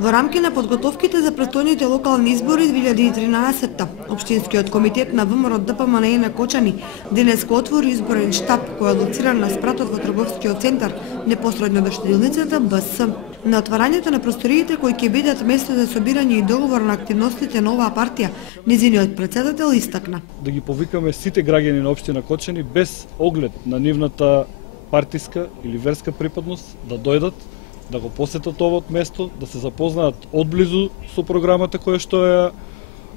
Во рамки на подготовките за престојните локални избори 2013, Општинскиот комитет на ВМРО ДПМНЕ на Кочани денеска отвори изборен штаб кој е лоциран на спратот во трговскиот центар непосредно до штедилницата БС. На отварањето на просториите кои ќе бидат место за собирање и договор на активностите на оваа партија, низиниот претседател истакна да ги повикаме сите граѓани на општина Кочани без оглед на нивната партиска или верска припадност да дојдат, да го посетат овој место, да се запознаат одблизу со програмата која што ја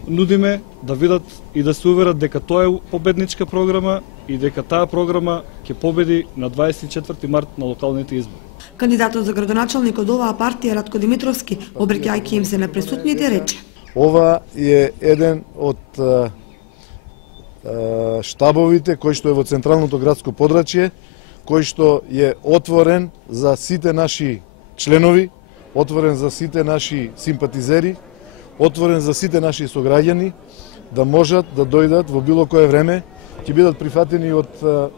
нудиме, да видат и да се уверат дека тоа е победничка програма и дека таа програма ќе победи на 24 март на локалните избори. Кандидатот за градоначалник од оваа партија Ратко Димитровски, обраќајќи им се на присутните, рече: Ова е еден од штабовите кој што е во централното градско подрачје, кој што е отворен за сите наши членови, отворен за сите наши симпатизери, отворен за сите наши сограѓани, да можат да дојдат во било кое време, ќе бидат прифатени од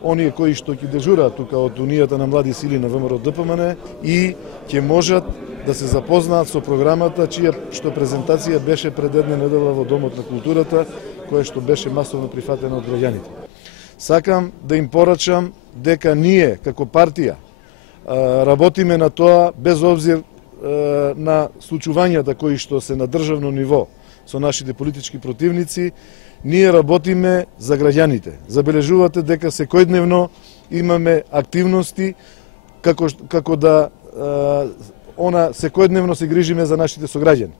оние кои што ќе дежураат тука од Унијата на млади сили на ВМРО ДПМН и ќе можат да се запознаат со програмата чија што презентација беше пред една недела во Домот на културата, која што беше масовно прифатена од граѓаните. Сакам да им порачам дека ние како партија работиме на тоа без обзир на случувањата кои што се на државно ниво со нашите политички противници. Ние работиме за граѓаните. Забележувате дека секојдневно имаме активности како да секојдневно се грижиме за нашите сограѓани.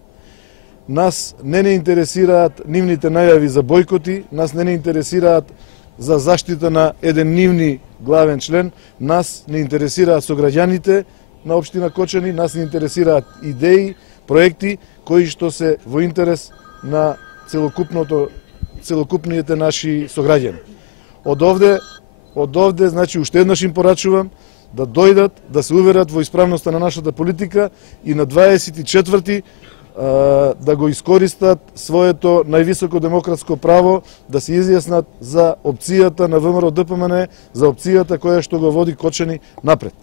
Нас не интересираат нивните најави за бојкоти, нас не интересираат за заштита на еден нивни главен член, нас не интересираат сограѓаните на општина Кочани, нас не интересираат идеи, проекти кои што се во интерес на целокупните наши сограѓани. Од овде, значи, уште еднаш им порачувам да дојдат, да се уверат во исправноста на нашата политика и на 24-ти да го искористат своето највисоко демократско право да се изјаснат за опцијата на ВМРО ДПМН, за опцијата која што го води Кочани напред.